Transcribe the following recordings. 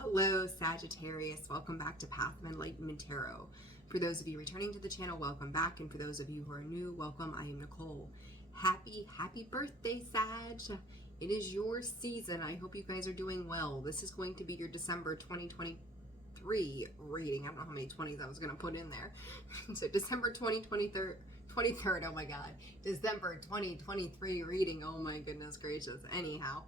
Hello, Sagittarius. Welcome back to Path of Enlightenment Tarot. For those of you returning to the channel, welcome back. And for those of you who are new, welcome. I am Nicole. Happy birthday, Sag. It is your season. I hope you guys are doing well. This is going to be your December 2023 reading. I don't know how many 20s I was going to put in there. So December 23rd, oh my God. December 2023 reading. Oh my goodness gracious. Anyhow.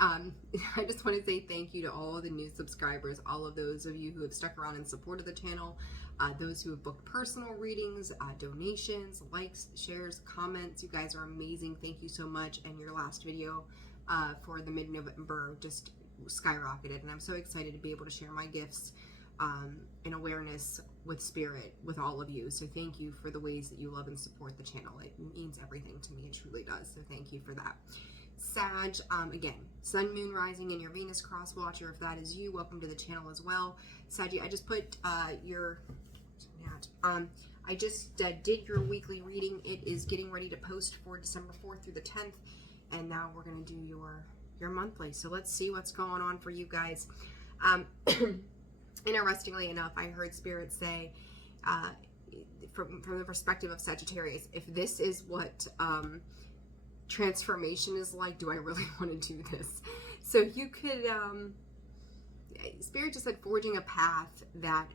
I just want to say thank you to all of the new subscribers, all of those of you who have stuck around and supported the channel, those who have booked personal readings, donations, likes, shares, comments. You guys are amazing. Thank you so much. And your last video for the mid-November just skyrocketed. And I'm so excited to be able to share my gifts and awareness with spirit with all of you. So thank you for the ways that you love and support the channel. It means everything to me. It truly does. So thank you for that. Sag, again, Sun, Moon, Rising, and your Venus cross watcher. If that is you, welcome to the channel as well. Sag, I just put I just did your weekly reading. It is getting ready to post for December 4th through the 10th, and now we're going to do your monthly. So let's see what's going on for you guys. Interestingly enough, I heard Spirit say, from the perspective of Sagittarius, if this is what transformation is like, do I really want to do this? So you could Spirit just said forging a path that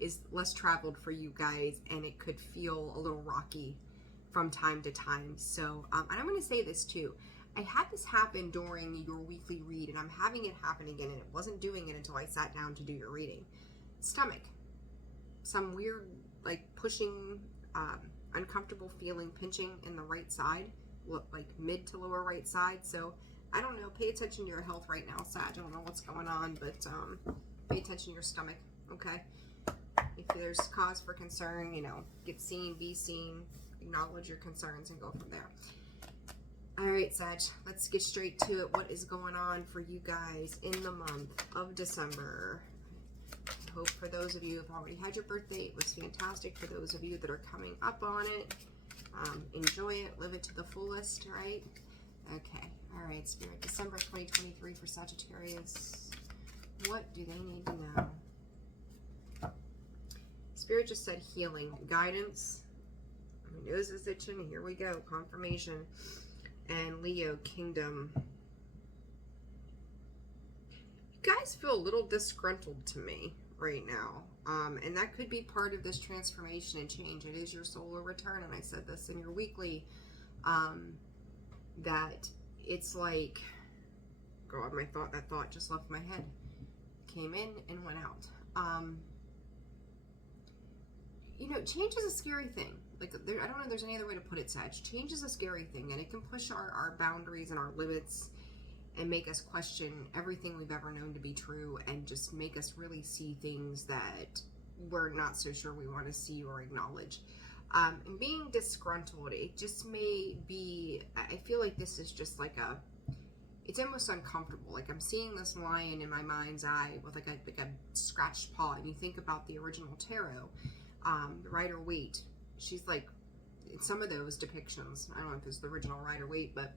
is less traveled for you guys, and it could feel a little rocky from time to time. So and I'm going to say this too, I had this happen during your weekly read, and I'm having it happen again, and it wasn't doing it until I sat down to do your reading. Stomach, some weird like pushing, uncomfortable feeling, pinching in the right side, like mid to lower right side. So I don't know, pay attention to your health right now, Sag. I don't know what's going on, but pay attention to your stomach, okay? If there's cause for concern, you know, get seen, be seen, acknowledge your concerns, and go from there. All right, Sag, let's get straight to it. What is going on for you guys in the month of December? I hope for those of you who have already had your birthday, it was fantastic. For those of you that are coming up on it, enjoy it, live it to the fullest, right? Okay, all right, Spirit, December 2023 for Sagittarius. What do they need to know? Spirit just said healing, guidance. My nose is itching. Here we go, confirmation. And Leo, kingdom. You guys feel a little disgruntled to me right now. And that could be part of this transformation and change. It is your solar return, and I said this in your weekly, that it's like, God, that thought just left my head. Came in and went out. You know, change is a scary thing. Like, I don't know if there's any other way to put it, Sag. Change is a scary thing, and it can push our boundaries and our limits and make us question everything we've ever known to be true, and just make us really see things that we're not so sure we want to see or acknowledge. And being disgruntled, it just may be, I feel like this is just like it's almost uncomfortable. Like I'm seeing this lion in my mind's eye with like a scratched paw, and you think about the original tarot, the Rider-Waite. She's like, in some of those depictions, I don't know if it's the original Rider-Waite, but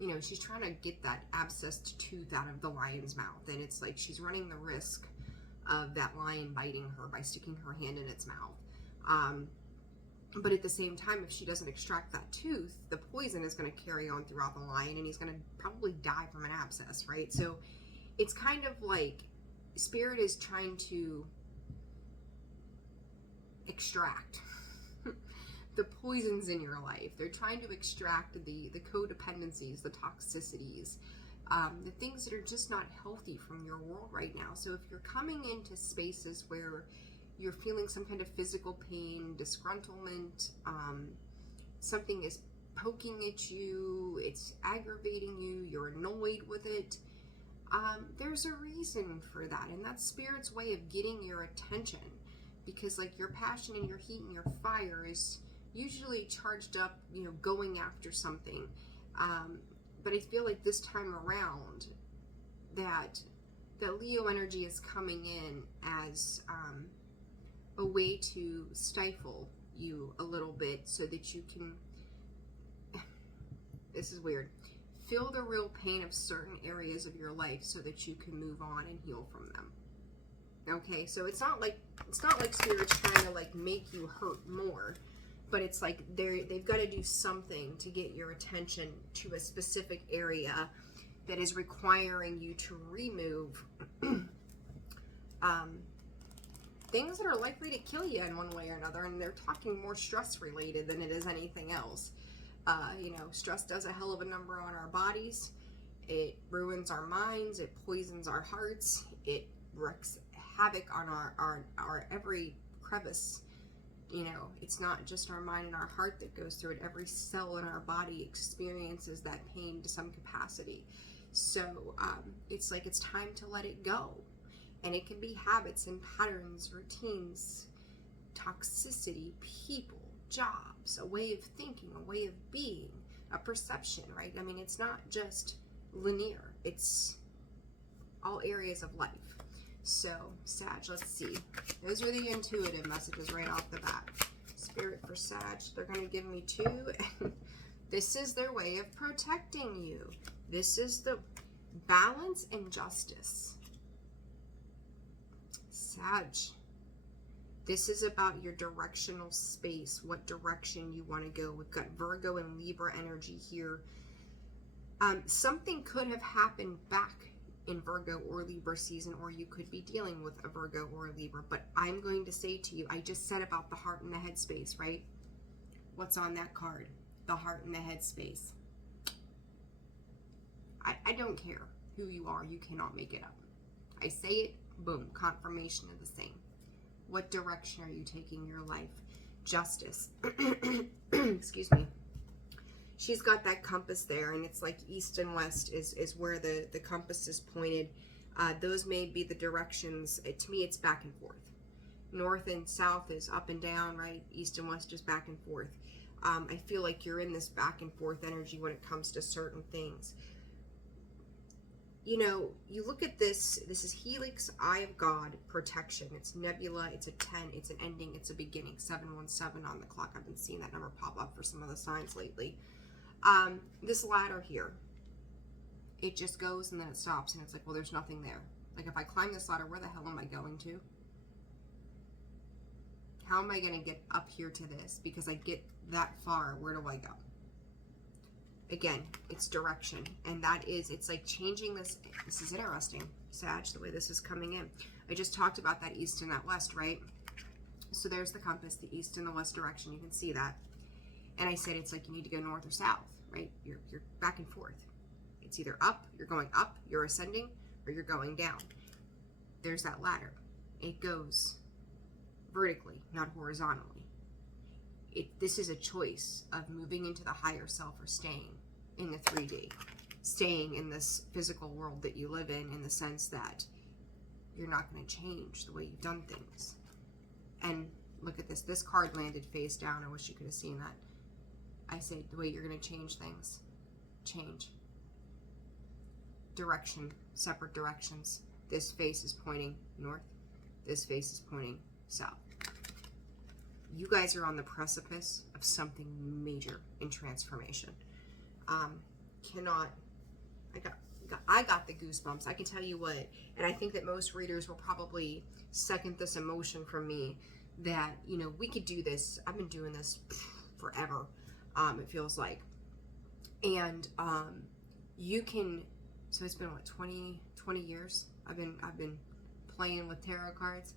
you know, she's trying to get that abscessed tooth out of the lion's mouth, and it's like she's running the risk of that lion biting her by sticking her hand in its mouth. But at the same time, if she doesn't extract that tooth, the poison is going to carry on throughout the lion, and he's going to probably die from an abscess, right? So it's kind of like Spirit is trying to extract the poisons in your life. They're trying to extract the codependencies, the toxicities, the things that are just not healthy from your world right now. So if you're coming into spaces where you're feeling some kind of physical pain, disgruntlement, something is poking at you, it's aggravating you, you're annoyed with it, there's a reason for that, and that's Spirit's way of getting your attention, because like your passion and your heat and your fire is usually charged up, you know, going after something. But I feel like this time around that Leo energy is coming in as a way to stifle you a little bit so that you can, this is weird, feel the real pain of certain areas of your life so that you can move on and heal from them. Okay, so it's not like Spirit's trying to like make you hurt more, but it's like they've got to do something to get your attention to a specific area that is requiring you to remove things that are likely to kill you in one way or another. And they're talking more stress related than it is anything else. You know, stress does a hell of a number on our bodies. It ruins our minds. It poisons our hearts. It wreaks havoc on our every crevice. You know, it's not just our mind and our heart that goes through it. Every cell in our body experiences that pain to some capacity. So it's like it's time to let it go. And it can be habits and patterns, routines, toxicity, people, jobs, a way of thinking, a way of being, a perception, right? I mean, it's not just linear. It's all areas of life. So, Sag, let's see. Those are the intuitive messages right off the bat. Spirit for Sag, they're going to give me 2. And this is their way of protecting you. This is the balance and justice. Sag, this is about your directional space, what direction you want to go. We've got Virgo and Libra energy here. Something could have happened back in Virgo or Libra season, or you could be dealing with a Virgo or a Libra. But I'm going to say to you, I just said about the heart and the head space, right? What's on that card? The heart and the head space. I don't care who you are. You cannot make it up. I say it, boom, confirmation of the same. What direction are you taking your life? Justice. Excuse me. She's got that compass there, and it's like east and west is where the compass is pointed. Those may be the directions. To me, it's back and forth. North and south is up and down, right? East and west is back and forth. I feel like you're in this back and forth energy when it comes to certain things. You know, you look at this is Helix, Eye of God, protection. It's nebula, it's a 10, it's an ending, it's a beginning. 717 on the clock. I've been seeing that number pop up for some of the signs lately. This ladder here, it just goes and then it stops, and it's like, well, there's nothing there. Like, if I climb this ladder, where the hell am I going to? How am I going to get up here to this? Because I get that far, where do I go? Again, it's direction, and that is, it's like changing this. This is interesting, Sag, the way this is coming in. I just talked about that east and that west, right? So there's the compass, the east and the west direction. You can see that. And I said it's like you need to go north or south, right? You're back and forth. It's either up, you're going up, you're ascending, or you're going down. There's that ladder. It goes vertically, not horizontally. This is a choice of moving into the higher self or staying in the 3D, staying in this physical world that you live in the sense that you're not going to change the way you've done things. And look at this. This card landed face down. I wish you could have seen that. I say the way you're going to change things. Change. Direction. Separate directions. This face is pointing north. This face is pointing south. You guys are on the precipice of something major in transformation. I got the goosebumps. I can tell you what, and I think that most readers will probably second this emotion from me that, you know, we could do this. I've been doing this forever, it feels like. And you can, so it's been what, 20 years I've been playing with tarot cards.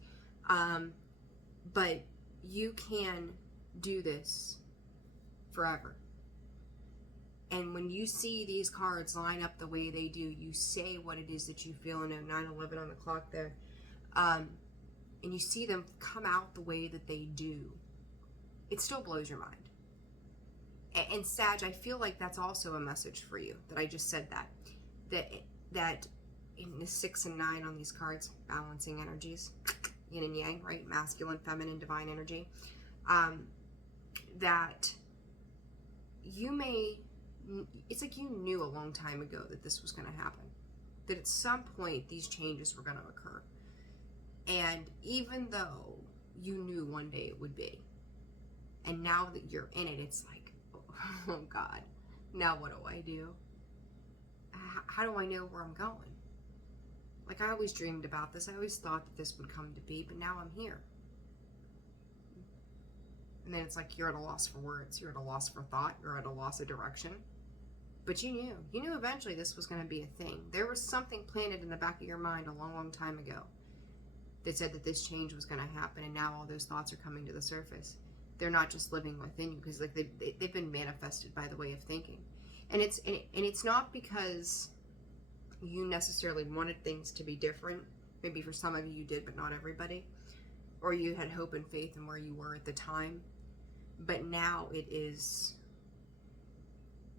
But you can do this forever. And when you see these cards line up the way they do, you say what it is that you feel. And 9/11 on the clock there. And you see them come out the way that they do. It still blows your mind. And Sag, I feel like that's also a message for you, that I just said that in the 6 and 9 on these cards, balancing energies, yin and yang, right? Masculine, feminine, divine energy. That you may, it's like you knew a long time ago that this was going to happen. That at some point these changes were going to occur. And even though you knew one day it would be, and now that you're in it, it's like, oh God, now what do I do? How do I know where I'm going? Like, I always dreamed about this. I always thought that this would come to be, but now I'm here. And then it's like you're at a loss for words. You're at a loss for thought. You're at a loss of direction. But you knew. You knew eventually this was going to be a thing. There was something planted in the back of your mind a long, long time ago that said that this change was going to happen, and now all those thoughts are coming to the surface. They're not just living within you, because like they've been manifested by the way of thinking. And it's not because you necessarily wanted things to be different. Maybe for some of you did, but not everybody. Or you had hope and faith in where you were at the time. But now it is,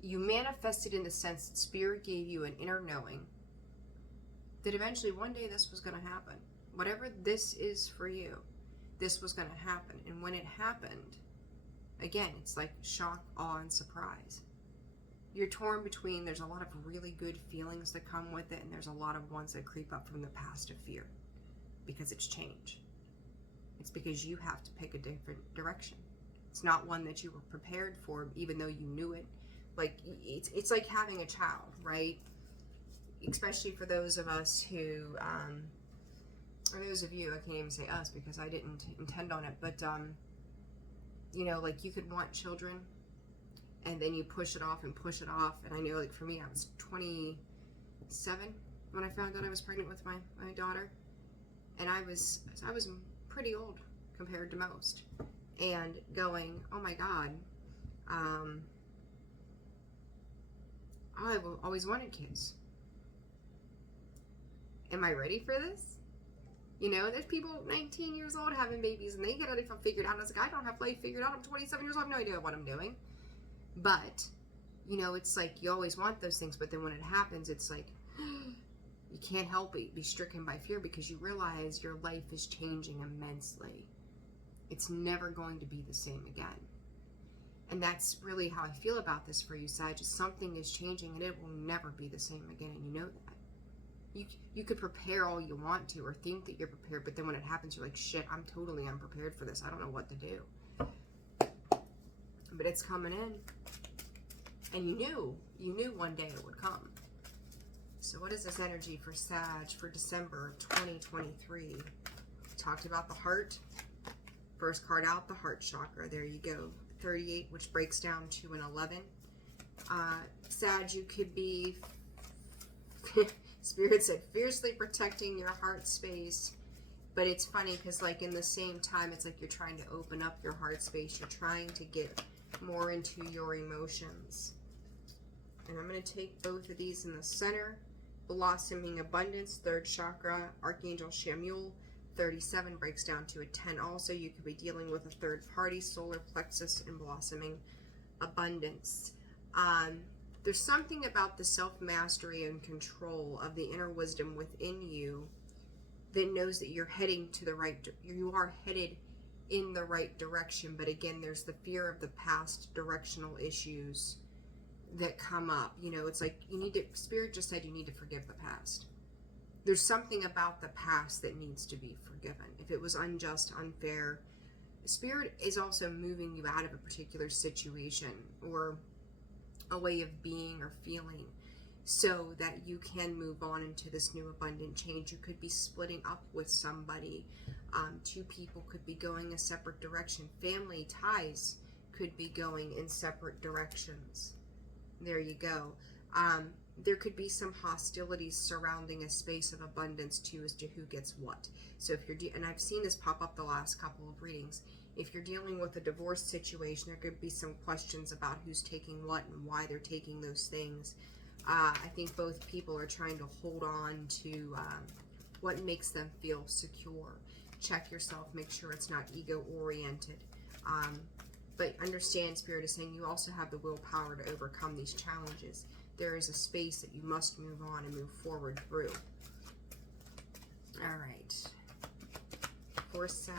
you manifested in the sense that Spirit gave you an inner knowing that eventually one day this was going to happen. Whatever this is for you, this was going to happen. And when it happened, again, it's like shock, awe, and surprise. You're torn between, there's a lot of really good feelings that come with it, and there's a lot of ones that creep up from the past of fear, because it's change. It's because you have to pick a different direction. It's not one that you were prepared for, even though you knew it. Like, it's like having a child, right? Especially for those of us who, or those of you, I can't even say us because I didn't intend on it, but, you know, like you could want children, and then you push it off and push it off. And I know, like, for me, I was 27 when I found out I was pregnant with my daughter. And I was pretty old compared to most. And going, oh my God, I've always wanted kids. Am I ready for this? You know, there's people 19 years old having babies and they get everything figured out. And I was like, I don't have life figured out. I'm 27 years old. I have no idea what I'm doing. But, you know, it's like you always want those things. But then when it happens, it's like you can't help but be stricken by fear, because you realize your life is changing immensely. It's never going to be the same again. And that's really how I feel about this for you, Sag. Something is changing and it will never be the same again. And you know that. You could prepare all you want to, or think that you're prepared, but then when it happens, you're like, shit, I'm totally unprepared for this. I don't know what to do. But it's coming in. And you knew one day it would come. So what is this energy for Sag for December of 2023? We talked about the heart. First card out, the heart chakra. There you go. 38, which breaks down to an 11. Sag, you could be, Spirit said, fiercely protecting your heart space. But it's funny because, like, in the same time, it's like you're trying to open up your heart space. You're trying to get more into your emotions. And I'm going to take both of these in the center. Blossoming abundance, third chakra, Archangel Shamuel. 37 breaks down to a 10. Also, you could be dealing with a third party, solar plexus, and blossoming abundance. There's something about the self-mastery and control of the inner wisdom within you that knows that you're heading to the right, you are headed in the right direction. But again, there's the fear of the past directional issues that come up. You know, it's like you need to, Spirit just said you need to forgive the past. There's something about the past that needs to be forgiven. If it was unjust, unfair, Spirit is also moving you out of a particular situation or a way of being or feeling, so that you can move on into this new abundant change. You could be splitting up with somebody. Two people could be going a separate direction. Family ties could be going in separate directions. There you go. There could be some hostilities surrounding a space of abundance too, as to who gets what. So if you're, and I've seen this pop up the last couple of readings, if you're dealing with a divorce situation, there could be some questions about who's taking what and why they're taking those things. I think both people are trying to hold on to what makes them feel secure. Check yourself, make sure it's not ego-oriented. But understand, Spirit is saying you also have the willpower to overcome these challenges. There is a space that you must move on and move forward through. All right. For Sag,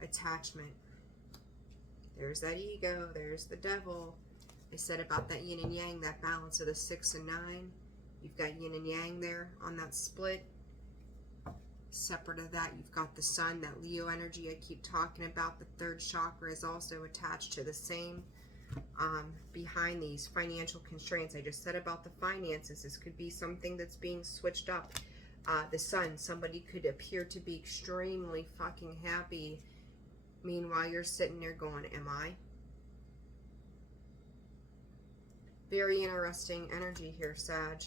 attachment. There's that ego. There's the devil. I said about that yin and yang, that balance of the 6 and 9. You've got yin and yang there on that split. Separate of that, you've got the sun, that Leo energy I keep talking about. The third chakra is also attached to the same. Behind these financial constraints, I just said about the finances, this could be something that's being switched up. The Sun, somebody could appear to be extremely fucking happy. Meanwhile, you're sitting there going, am I? Very interesting energy here, Sag.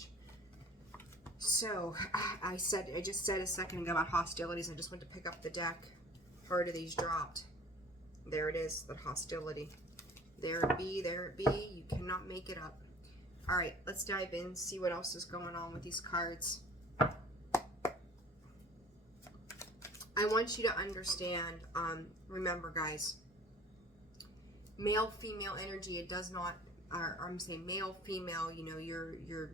So, I just said a second ago about hostilities. I just went to pick up the deck. Part of these dropped. There it is, the hostility. There it be, there it be. You cannot make it up. All right, let's dive in, see what else is going on with these cards. I want you to understand, remember guys, male, female energy, it does not, I'm saying male, female, you know, your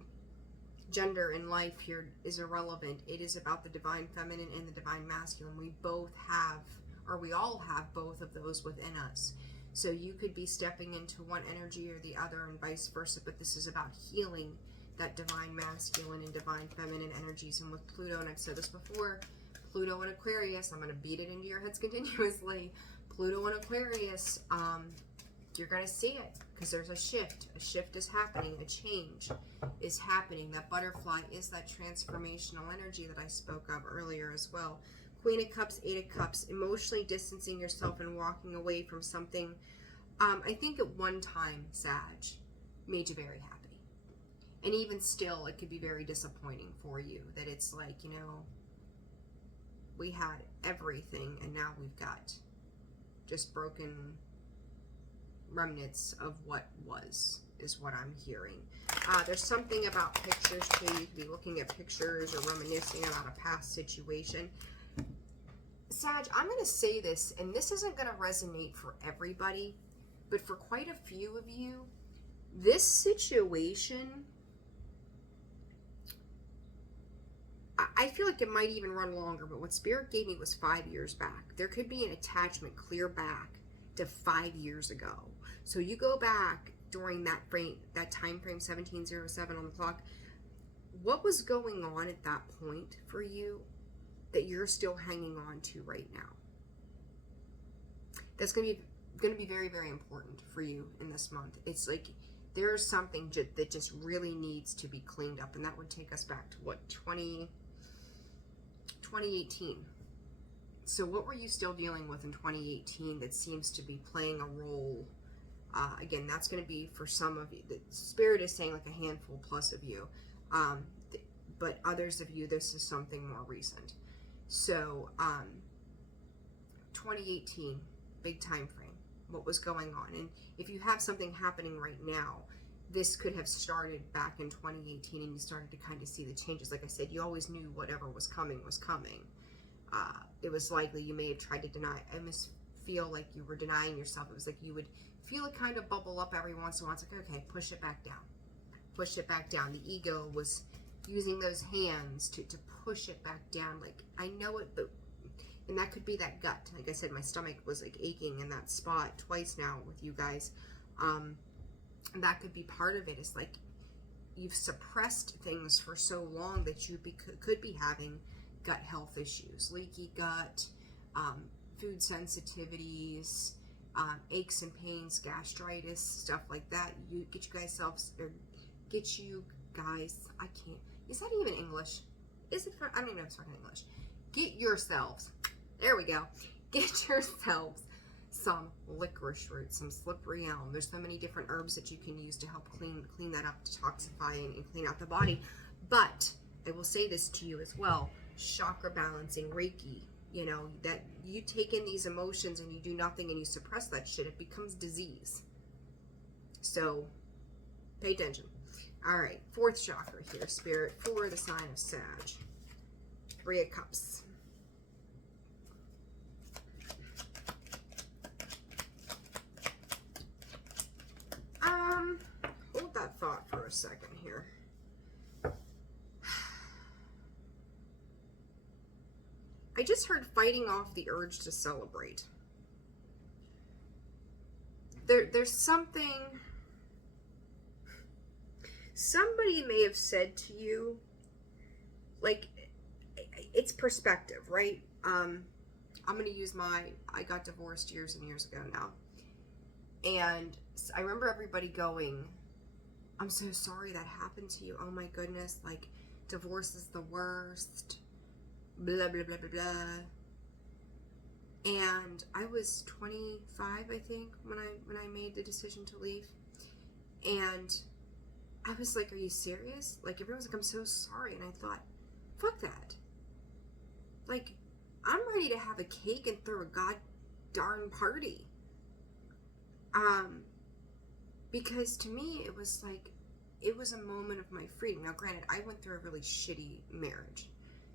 gender in life here is irrelevant. It is about the divine feminine and the divine masculine. We both have, or we all have both of those within us. So you could be stepping into one energy or the other and vice versa, but this is about healing that divine masculine and divine feminine energies. And with Pluto, and I've said this before, Pluto and Aquarius, I'm going to beat it into your heads continuously. Pluto and Aquarius, you're going to see it because there's a shift. A shift is happening. A change is happening. That butterfly is that transformational energy that I spoke of earlier as well. Queen of Cups, Eight of Cups, emotionally distancing yourself and walking away from something. I think at one time, Sag, made you very happy. And even still, it could be very disappointing for you that it's like, you know, we had everything and now we've got just broken remnants of what was, is what I'm hearing. There's something about pictures too. You could be looking at pictures or reminiscing about a past situation. Sag, I'm going to say this, and this isn't going to resonate for everybody, but for quite a few of you, this situation, I feel like it might even run longer, but what Spirit gave me was 5 years back. There could be an attachment clear back to 5 years ago. So you go back during that frame, that time frame, 1707 on the clock. What was going on at that point for you that you're still hanging on to right now? That's going to be very, very important for you in this month. It's like there's something that just really needs to be cleaned up, and that would take us back to what, 2018. So what were you still dealing with in 2018 that seems to be playing a role? Again, that's going to be for some of you. The Spirit is saying like a handful plus of you, but others of you, this is something more recent. So 2018, big time frame. What was going on? And if you have something happening right now, this could have started back in 2018 and you started to kind of see the changes. Like I said, you always knew whatever was coming was coming. It was likely you may have tried to deny. I must feel like you were denying yourself. It was like you would feel it kind of bubble up every once in a while. It's like, okay, push it back down. Push it back down. The ego was using those hands to push it back down. Like, I know it, but, and that could be that gut. Like I said, my stomach was like aching in that spot twice now with you guys. That could be part of it. It's like you've suppressed things for so long that you could be having gut health issues, leaky gut, food sensitivities, aches and pains, gastritis, stuff like that. You get you guys I can't, is that even English? Is it, I don't even know if it's fucking English. Get yourselves, there we go, get yourselves some licorice root, some slippery elm. There's so many different herbs that you can use to help clean that up, detoxify and clean out the body. But I will say this to you as well, chakra balancing, Reiki, you know, that you take in these emotions and you do nothing and you suppress that shit, it becomes disease. So pay attention. All right, fourth chakra here, Spirit, for the sign of Sag. Three of Cups. Hold that thought for a second here. I just heard fighting off the urge to celebrate. There's something, somebody may have said to you, like, it's perspective, right? I'm going to use I got divorced years and years ago now. And I remember everybody going, I'm so sorry that happened to you. Oh my goodness. Like, divorce is the worst, blah, blah, blah, blah, blah. And I was 25, I think, when I made the decision to leave. And I was like, are you serious? Like, everyone's like, I'm so sorry. And I thought, fuck that. Like, I'm ready to have a cake and throw a god darn party. Because to me, it was like, it was a moment of my freedom. Now, granted, I went through a really shitty marriage.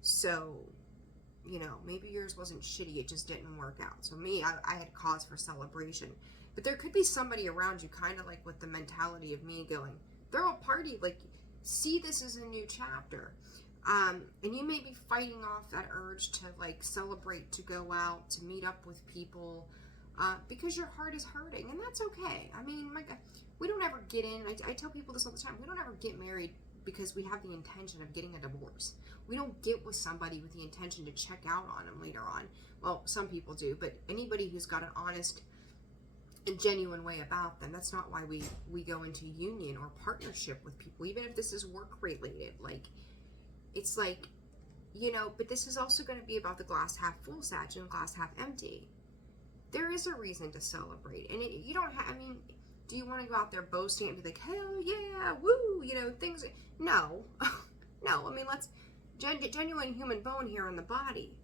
So, you know, maybe yours wasn't shitty, it just didn't work out. So me, I had cause for celebration. But there could be somebody around you kind of like with the mentality of me going, throw a party, like, see this as a new chapter. And you may be fighting off that urge to like celebrate, to go out, to meet up with people, because your heart is hurting, and that's okay. I mean, my God, we don't ever get in, I tell people this all the time, we don't ever get married because we have the intention of getting a divorce. We don't get with somebody with the intention to check out on them later on. Well, some people do, but anybody who's got an honest and genuine way about them, that's not why we go into union or partnership with people, even if this is work related. Like, it's like, you know, but this is also going to be about the glass half full, Sag, and glass half empty. There is a reason to celebrate, and you don't have, I mean, do you want to go out there boasting and be like, hell yeah, woo, you know, things? No. No, I mean, let's, genuine human bone here in the body.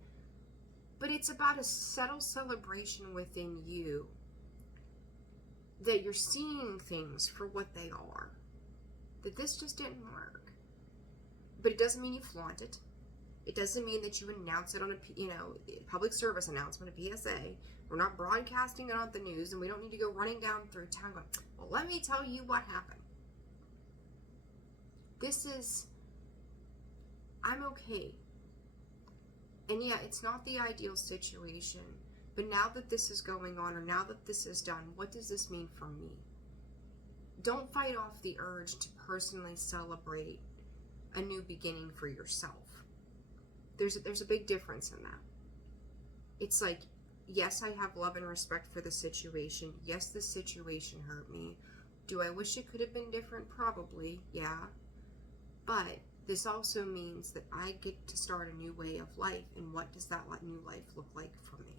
But it's about a subtle celebration within you that you're seeing things for what they are. That this just didn't work. But it doesn't mean you flaunt it. It doesn't mean that you announce it on a, you know, public service announcement, a PSA. We're not broadcasting it on the news, and we don't need to go running down through town going, well, let me tell you what happened. This is, I'm okay. And yeah, it's not the ideal situation, but now that this is going on, or now that this is done, what does this mean for me? Don't fight off the urge to personally celebrate a new beginning for yourself. There's a big difference in that. It's like, yes, I have love and respect for the situation. Yes, this situation hurt me. Do I wish it could have been different? Probably, yeah. But this also means that I get to start a new way of life. And what does that new life look like for me?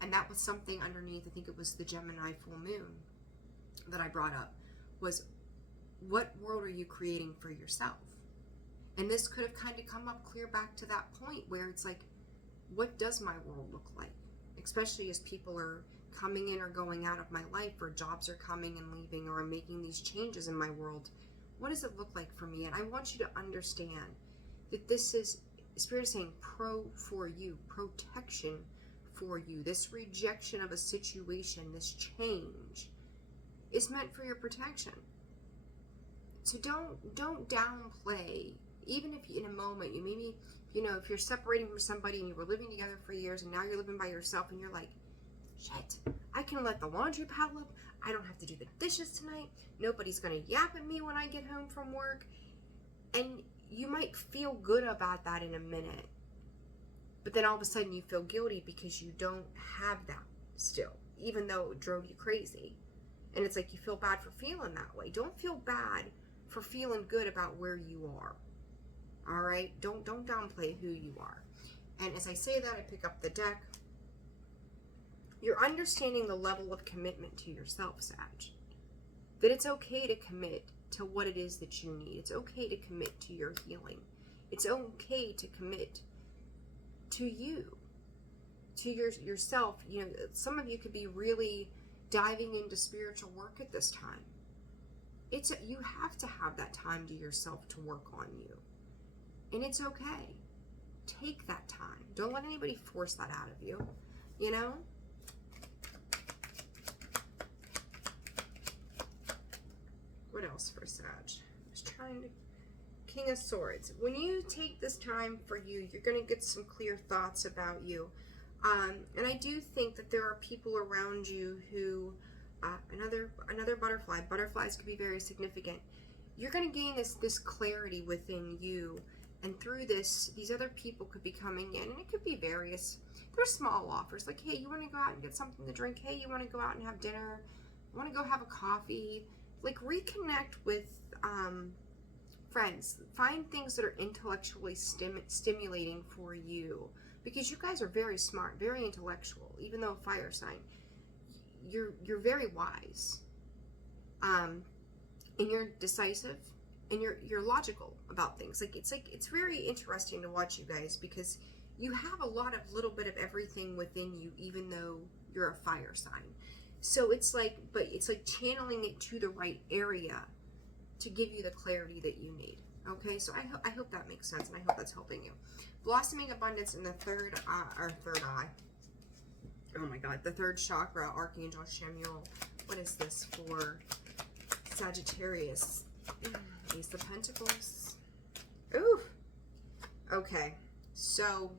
And that was something underneath, I think it was the Gemini full moon that I brought up, was what world are you creating for yourself? And this could have kind of come up clear back to that point where it's like, what does my world look like? Especially as people are coming in or going out of my life, or jobs are coming and leaving, or I'm making these changes in my world. What does it look like for me? And I want you to understand that this is, Spirit is saying, for you, protection for you. This rejection of a situation, this change, is meant for your protection. So don't downplay, even if in a moment you maybe, you know, if you're separating from somebody and you were living together for years and now you're living by yourself and you're like, shit, I can let the laundry pile up. I don't have to do the dishes tonight. Nobody's going to yap at me when I get home from work. And you might feel good about that in a minute. But then all of a sudden you feel guilty because you don't have that still, even though it drove you crazy. And it's like you feel bad for feeling that way. Don't feel bad for feeling good about where you are. All right? Don't downplay who you are. And as I say that, I pick up the deck. You're understanding the level of commitment to yourself, Sag. That it's okay to commit to what it is that you need. It's okay to commit to your healing. It's okay to commit to you, to yourself. You know, some of you could be really diving into spiritual work at this time. You have to have that time to yourself to work on you. And it's okay. Take that time. Don't let anybody force that out of you, you know? What else for Sag? I was trying to... King of Swords. When you take this time for you, you're going to get some clear thoughts about you. And I do think that there are people around you who... another butterfly. Butterflies could be very significant. You're going to gain this clarity within you. And through this, these other people could be coming in. And it could be various... There's small offers. Like, hey, you want to go out and get something to drink? Hey, you want to go out and have dinner? You want to go have a coffee? Like, reconnect with friends. Find things that are intellectually stimulating for you, because you guys are very smart, very intellectual. Even though fire sign, you're very wise, and you're decisive, and you're logical about things. It's very interesting to watch you guys, because you have a lot of little bit of everything within you, even though you're a fire sign. So it's like channeling it to the right area to give you the clarity that you need. Okay, so I hope that makes sense, and I hope that's helping you. Blossoming abundance in the third eye. Oh my God, the third chakra, Archangel Chamuel. What is this for Sagittarius? Ace of Pentacles. Ooh. Okay, so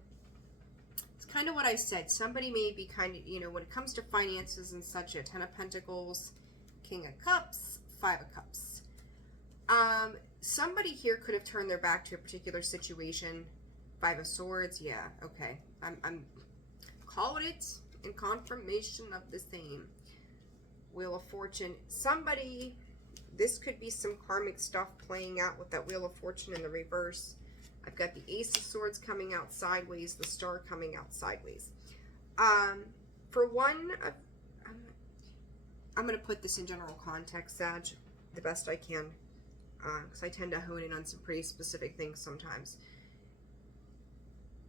it's kind of what I said. Somebody may be kind of, when it comes to finances and such, a Ten of Pentacles, King of Cups, Five of Cups. Somebody here could have turned their back to a particular situation. Five of Swords, yeah, okay. I'm calling it in confirmation of the same. Wheel of Fortune. Somebody, this could be some karmic stuff playing out with that Wheel of Fortune in the reverse. I've got the Ace of Swords coming out sideways, the Star coming out sideways. For one, I'm going to put this in general context, Sag, the best I can, because I tend to hone in on some pretty specific things sometimes.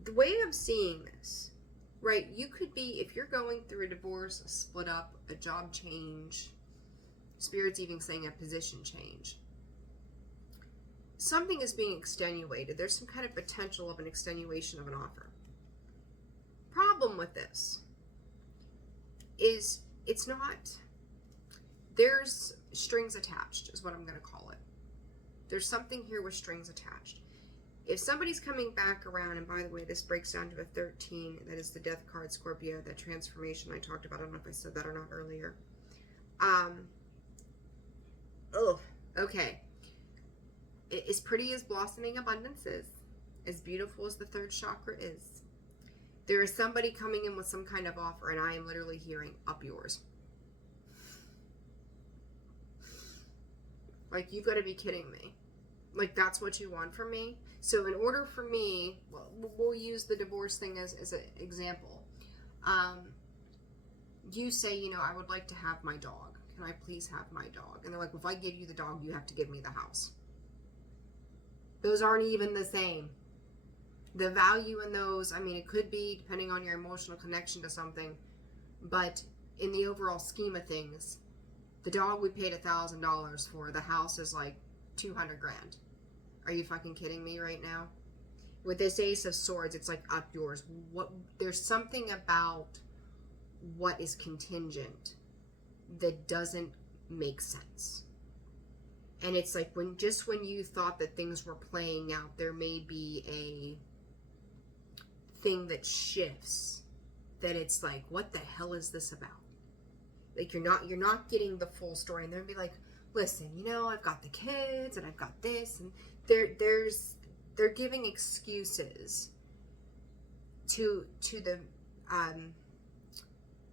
The way I'm seeing this, right, you could be, if you're going through a divorce, a split up, a job change, Spirit's even saying a position change. Something is being extenuated. There's some kind of potential of an extenuation of an offer. Problem with this is it's not, there's strings attached is what I'm going to call it. There's something here with strings attached. If somebody's coming back around, and by the way, this breaks down to a 13, that is the Death card, Scorpio, that transformation I talked about. I don't know if I said that or not earlier. Okay. As pretty as blossoming abundance is, as beautiful as the third chakra is, there is somebody coming in with some kind of offer, and I am literally hearing up yours. Like, you've got to be kidding me. Like, that's what you want from me? So in order for me, well, we'll use the divorce thing as an example. You say, I would like to have my dog. Can I please have my dog? And they're like, well, if I give you the dog, you have to give me the house. Those aren't even the same. The value in those, it could be depending on your emotional connection to something, but in the overall scheme of things, the dog we paid $1,000 for, the house is like 200 grand. Are you fucking kidding me right now? With this Ace of Swords, it's like up yours. There's something about what is contingent that doesn't make sense. And it's like when you thought that things were playing out, there may be a thing that shifts, that it's like, what the hell is this about? Like, you're not getting the full story, and they'll be like, listen, I've got the kids and I've got this, and they're giving excuses to the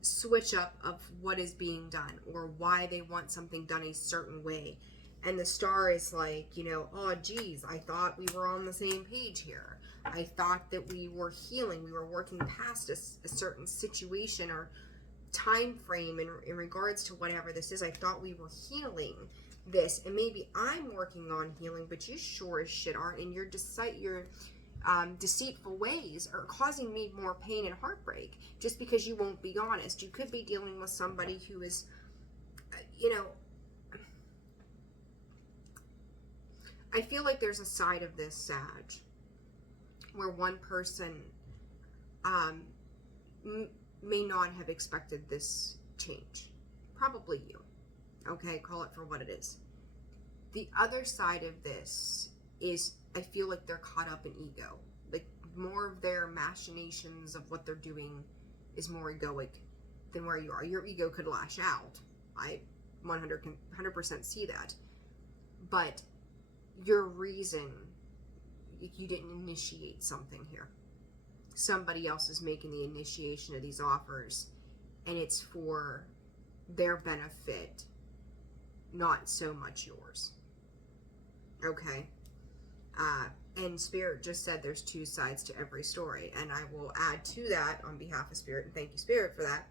switch up of what is being done, or why they want something done a certain way. And the Star is like, oh geez, I thought we were on the same page here. I thought that we were healing, we were working past a certain situation or time frame in regards to whatever this is. I thought we were healing this, and maybe I'm working on healing, but you sure as shit aren't, and your deceitful ways are causing me more pain and heartbreak just because you won't be honest. You could be dealing with somebody who is, I feel like there's a side of this, Sag, where one person may not have expected this change. Probably you. Okay, call it for what it is. The other side of this is, I feel like they're caught up in ego. Like, more of their machinations of what they're doing is more egoic than where you are. Your ego could lash out. I 100% see that. But your reason, you didn't initiate something here. Somebody else is making the initiation of these offers, and it's for their benefit, not so much yours. Okay? And Spirit just said there's two sides to every story. And I will add to that on behalf of Spirit, and thank you, Spirit, for that.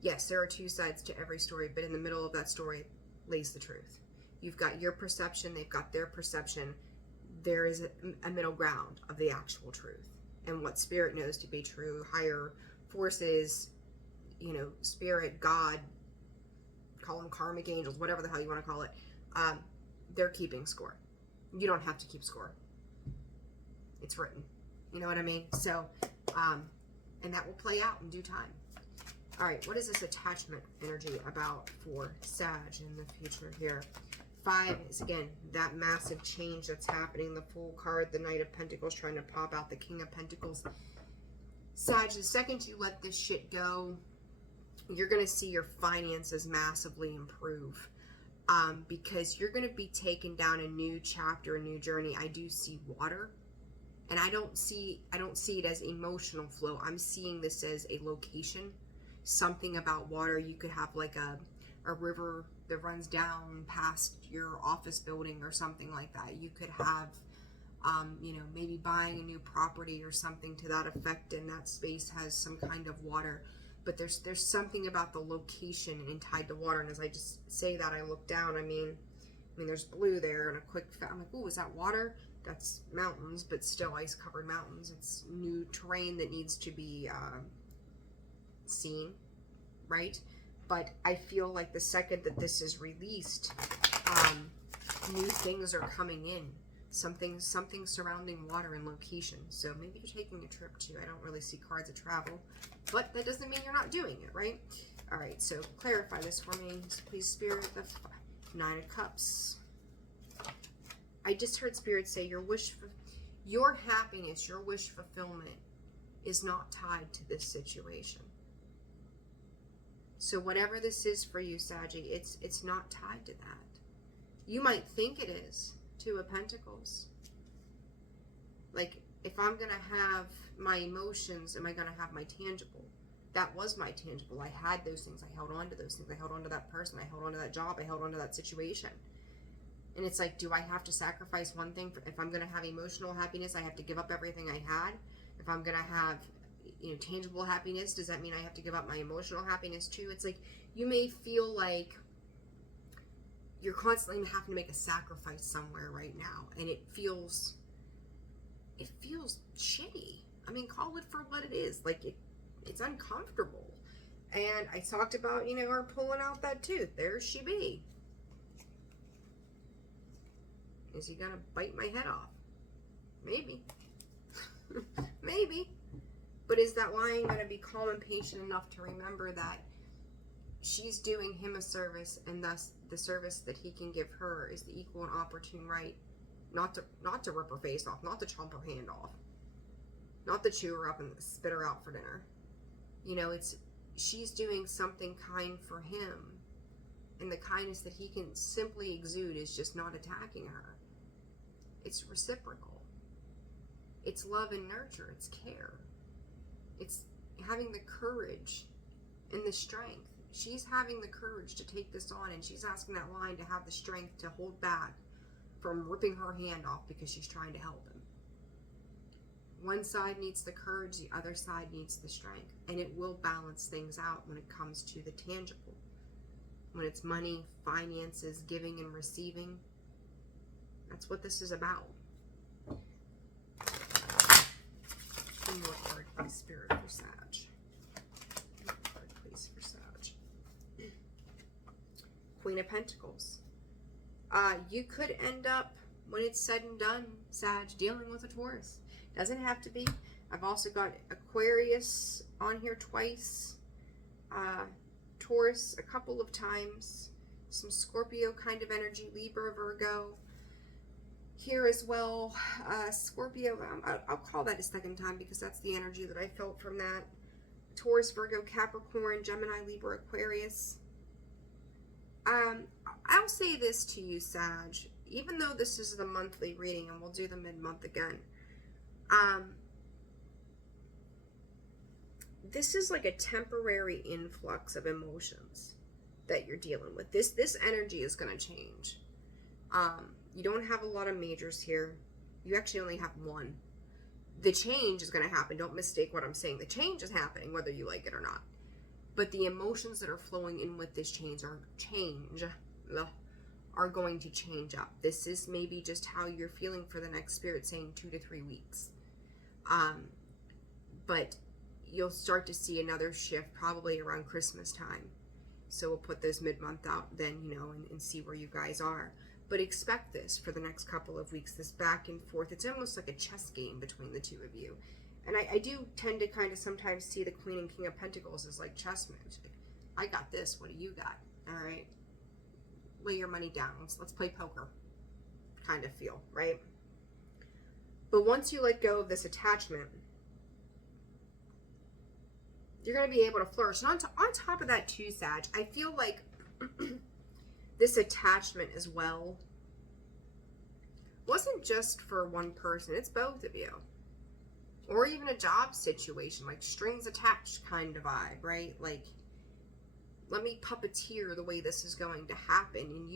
Yes, there are two sides to every story, but in the middle of that story lays the truth. You've got your perception, they've got their perception. There is a middle ground of the actual truth. And what Spirit knows to be true, higher forces, you know, Spirit, God, call them karmic angels, whatever the hell you want to call it, they're keeping score. You don't have to keep score. It's written. You know what I mean? So, and that will play out in due time. All right, what is this attachment energy about for Sag in the future here? 5 is, again, that massive change that's happening. The Fool card, the Knight of Pentacles trying to pop out the King of Pentacles. Sag, the second you let this shit go, you're going to see your finances massively improve. Because you're going to be taken down a new chapter, a new journey. I do see water. And I don't see it as emotional flow. I'm seeing this as a location. Something about water. You could have like a river that runs down past your office building or something like that. You could have, you know, maybe buying a new property or something to that effect, and that space has some kind of water. But there's something about the location and tied to water. And as I just say that, I look down. I mean, there's blue there, and I'm like, ooh, is that water? That's mountains, but still ice-covered mountains. It's new terrain that needs to be seen, right? But I feel like the second that this is released, new things are coming in. Something surrounding water and location. So maybe you're taking a trip too. I don't really see cards of travel, but that doesn't mean you're not doing it, right? All right, so clarify this for me, please, Spirit. The 9 of Cups. I just heard Spirit say your happiness, your wish fulfillment is not tied to this situation. So whatever this is for you, Saggy, it's not tied to that. You might think it is. 2 of Pentacles. Like, if I'm going to have my emotions, am I going to have my tangible? That was my tangible. I had those things. I held on to those things. I held on to that person. I held on to that job. I held on to that situation. And it's like, do I have to sacrifice one thing? If I'm going to have emotional happiness, I have to give up everything I had. If I'm going to have, you know, tangible happiness, does that mean I have to give up my emotional happiness too? It's like, you may feel like you're constantly having to make a sacrifice somewhere right now. And it feels shitty. I mean, call it for what it is. Like, it's uncomfortable. And I talked about, you know, her pulling out that tooth. There she be. Is he gonna bite my head off? Maybe. Maybe. But is that lion gonna be calm and patient enough to remember that she's doing him a service, and thus the service that he can give her is the equal and opportune right not to rip her face off, not to chomp her hand off, not to chew her up and spit her out for dinner. You know, she's doing something kind for him, and the kindness that he can simply exude is just not attacking her. It's reciprocal. It's love and nurture. It's care. It's having the courage and the strength. She's having the courage to take this on, and she's asking that lion to have the strength to hold back from ripping her hand off because she's trying to help him. One side needs the courage, the other side needs the strength, and it will balance things out when it comes to the tangible. When it's money, finances, giving and receiving, that's what this is about. One more card, please, Spirit, for Sag. One more card, please, for Sag. Queen of Pentacles. You could end up, when it's said and done, Sag, dealing with a Taurus. Doesn't have to be. I've also got Aquarius on here twice. Taurus a couple of times. Some Scorpio kind of energy. Libra, Virgo. Here as well. Scorpio, I'll call that a second time because that's the energy that I felt from that. Taurus, Virgo, Capricorn, Gemini, Libra, Aquarius. I'll say this to you, Sag. Even though this is the monthly reading, and we'll do the mid-month again. This is like a temporary influx of emotions that you're dealing with. This energy is going to change. You don't have a lot of majors here. You actually only have one. The change is going to happen. Don't mistake what I'm saying. The change is happening whether you like it or not. But the emotions that are flowing in with this change are going to change up. This is maybe just how you're feeling for the next, Spirit saying 2 to 3 weeks. But you'll start to see another shift probably around Christmas time. So we'll put those mid-month out then, you know, and see where you guys are. But expect this for the next couple of weeks, this back and forth. It's almost like a chess game between the two of you. And I do tend to kind of sometimes see the Queen and King of Pentacles as like chess moves. I got this, what do you got? All right. Lay your money down. Let's play poker. Kind of feel, right? But once you let go of this attachment, you're going to be able to flourish. And on top of that too, Sag, I feel like this attachment as well wasn't just for one person. It's both of you. Or even a job situation, like strings attached kind of vibe, right? Like, let me puppeteer the way this is going to happen. And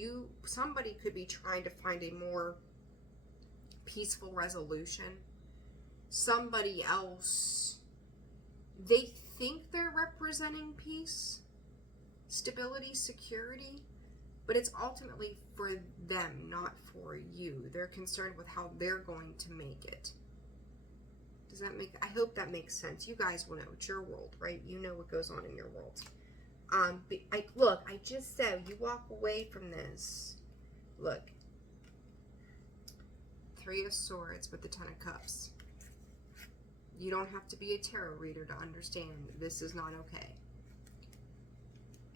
somebody could be trying to find a more peaceful resolution. Somebody else, they think they're representing peace, stability, security, but it's ultimately for them, not for you. They're concerned with how they're going to make it. Does that make, I hope that makes sense. You guys will know. It's your world, right? You know what goes on in your world. But I just said, you walk away from this. Look. 3 of Swords with the 10 of Cups. You don't have to be a tarot reader to understand this is not okay.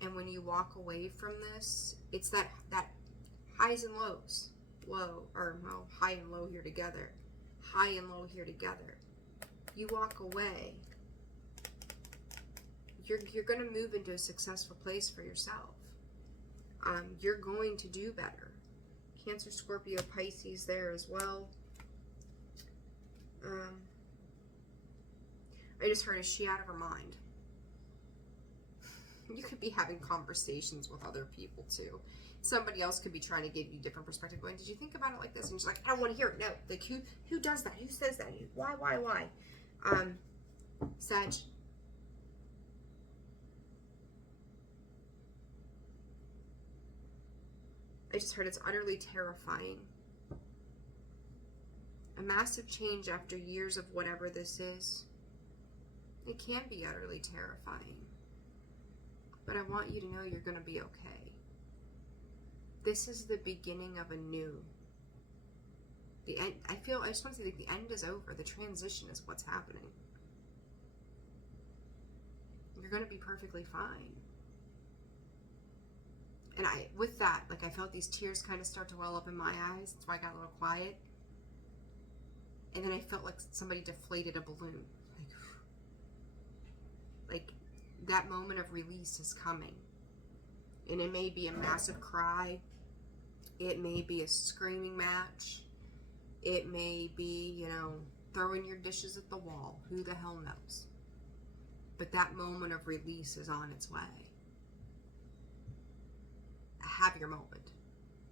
And when you walk away from this, it's that highs and lows. High and low here together. High and low here together. You walk away. You're going to move into a successful place for yourself. You're going to do better. Cancer, Scorpio, Pisces there as well. I just heard, is she out of her mind? You could be having conversations with other people too. Somebody else could be trying to give you a different perspective. Going, did you think about it like this? And she's like, I don't want to hear it. No. Like, who does that? Who says that? Why? Sag. I just heard it's utterly terrifying. A massive change after years of whatever this is. It can be utterly terrifying. But I want you to know you're going to be okay. This is the beginning of a new. The end. I just want to say that the end is over. The transition is what's happening. You're going to be perfectly fine. And with that, like, I felt these tears kind of start to well up in my eyes. That's why I got a little quiet. And then I felt like somebody deflated a balloon. Like that moment of release is coming. And it may be a massive cry. It may be a screaming match. It may be, throwing your dishes at the wall. Who the hell knows? But that moment of release is on its way. Have your moment.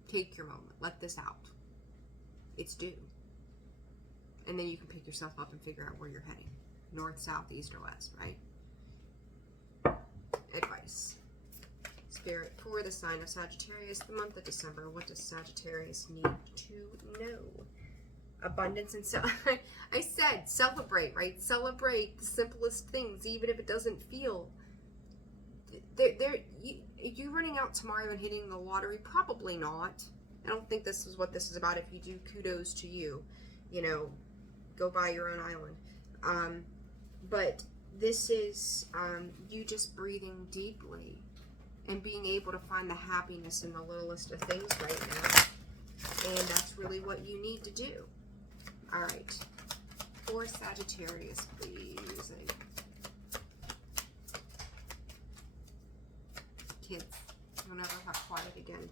Take your moment. Let this out. It's due. And then you can pick yourself up and figure out where you're heading. North, south, east, or west, right? Advice. Spirit, for the sign of Sagittarius, the month of December, what does Sagittarius need to know? Abundance and I said celebrate, right? Celebrate the simplest things, even if it doesn't feel. You running out tomorrow and hitting the lottery? Probably not. I don't think this is what this is about. If you do, kudos to you. Go buy your own island. But this is you just breathing deeply and being able to find the happiness in the littlest of things right now. And that's really what you need to do. All right. For Sagittarius, please. Kids, you'll never have quiet again.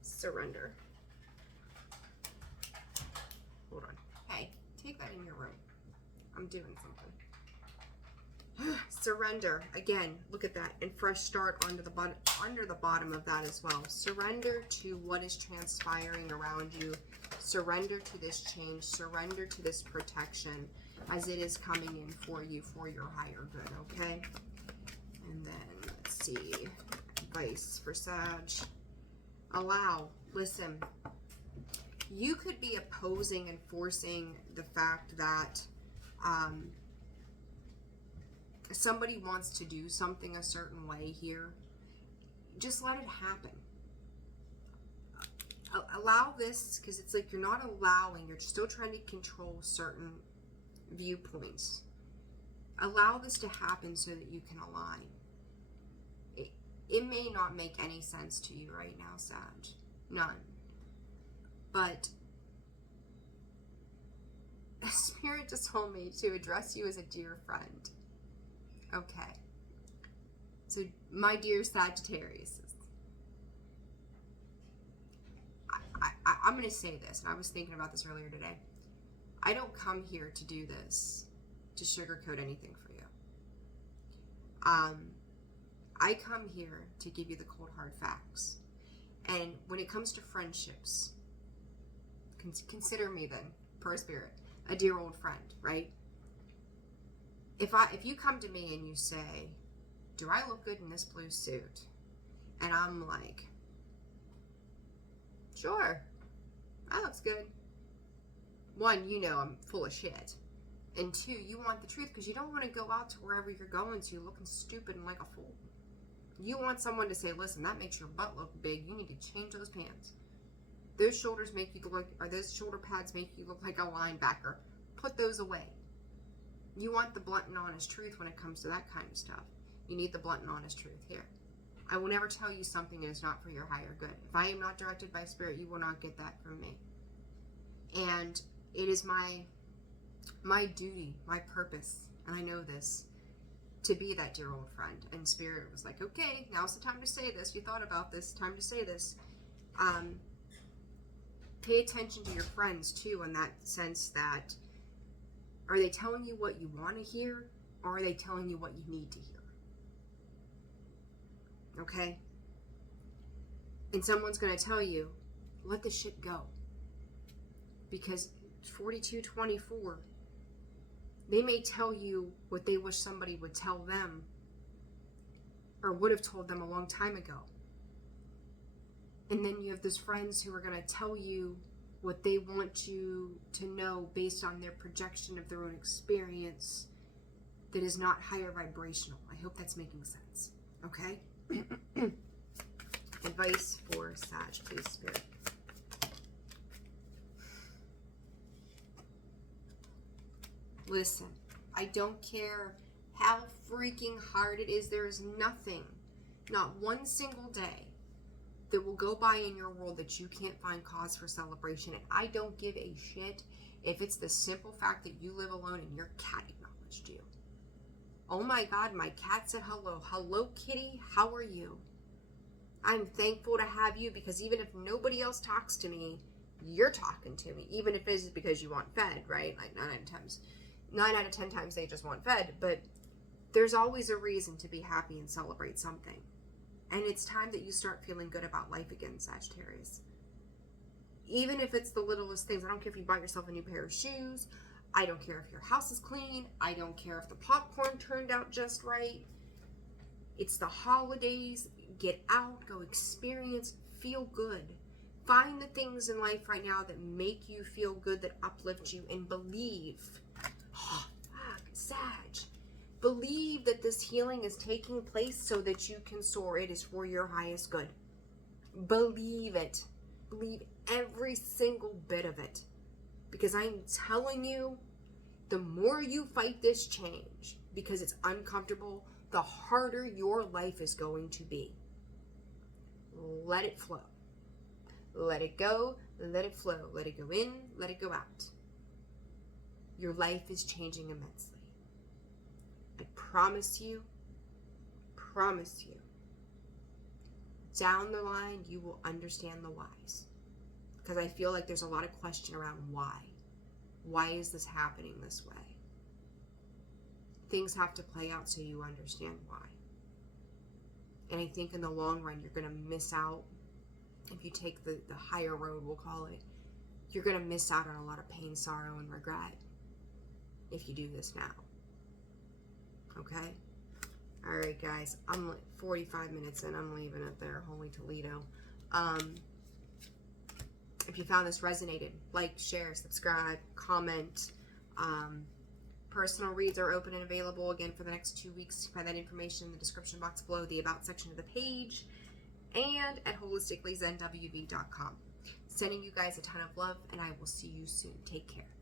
Surrender. Hold on. Hey, take that in your room. I'm doing something. Surrender. Again, look at that. And fresh start under the bottom of that as well. Surrender to what is transpiring around you. Surrender to this change. Surrender to this protection as it is coming in for you for your higher good, okay? And then, let's see, advice for Sag. Allow. Listen, you could be opposing and forcing the fact that somebody wants to do something a certain way here. Just let it happen. Allow this, because it's like you're not allowing, you're still trying to control certain viewpoints. Allow this to happen so that you can align. It may not make any sense to you right now, Sag. None. But Spirit just told me to address you as a dear friend. Okay. So, my dear Sagittarius, I'm going to say this, and I was thinking about this earlier today. I don't come here to do this to sugarcoat anything for you. I come here to give you the cold hard facts. And when it comes to friendships, consider me then, per Spirit, a dear old friend, right? If you come to me and you say, do I look good in this blue suit? And I'm like, sure, that looks good. One, you know I'm full of shit. And two, you want the truth because you don't want to go out to wherever you're going to looking stupid and like a fool. You want someone to say, listen, that makes your butt look big. You need to change those pants. Those shoulders make you look like, or those shoulder pads make you look like a linebacker. Put those away. You want the blunt and honest truth when it comes to that kind of stuff. You need the blunt and honest truth here. I will never tell you something that is not for your higher good. If I am not directed by Spirit, you will not get that from me. And it is my duty, my purpose, and I know this, to be that dear old friend. And Spirit was like, okay, now's the time to say this. You thought about this, time to say this. Pay attention to your friends too, in that sense that, are they telling you what you want to hear, or are they telling you what you need to hear? Okay? And someone's going to tell you, let the shit go. Because 4224, they may tell you what they wish somebody would tell them, or would have told them a long time ago. And then you have those friends who are going to tell you what they want you to know based on their projection of their own experience that is not higher vibrational. I hope that's making sense. Okay? Advice for Sag, please, Spirit. Listen, I don't care how freaking hard it is. There is nothing, not one single day, that will go by in your world that you can't find cause for celebration. And I don't give a shit if it's the simple fact that you live alone and your cat acknowledged you. Oh my God, my cat said hello. Hello, kitty. How are you? I'm thankful to have you, because even if nobody else talks to me, you're talking to me. Even if it's because you want fed, right? Like 9 out of 10 times they just want fed. But there's always a reason to be happy and celebrate something. And it's time that you start feeling good about life again, Sagittarius. Even if it's the littlest things. I don't care if you bought yourself a new pair of shoes. I don't care if your house is clean. I don't care if the popcorn turned out just right. It's the holidays. Get out, go experience, feel good. Find the things in life right now that make you feel good, that uplift you, and believe. Oh, fuck, Sag. Believe that this healing is taking place so that you can soar. It is for your highest good. Believe it. Believe every single bit of it. Because I'm telling you, the more you fight this change, because it's uncomfortable, the harder your life is going to be. Let it flow. Let it go. Let it flow. Let it go in. Let it go out. Your life is changing immensely. I promise you, down the line, you will understand the whys. Because I feel like there's a lot of question around why. Why is this happening this way? Things have to play out so you understand why. And I think in the long run, you're going to miss out, if you take the higher road, we'll call it, you're going to miss out on a lot of pain, sorrow, and regret if you do this now. Okay? All right, guys. I'm like 45 minutes in. I'm leaving it there. Holy Toledo. If you found this resonated, like, share, subscribe, comment. Personal reads are open and available again for the next 2 weeks. You can find that information in the description box below, the About section of the page, and at holisticallyzenwv.com. Sending you guys a ton of love, and I will see you soon. Take care.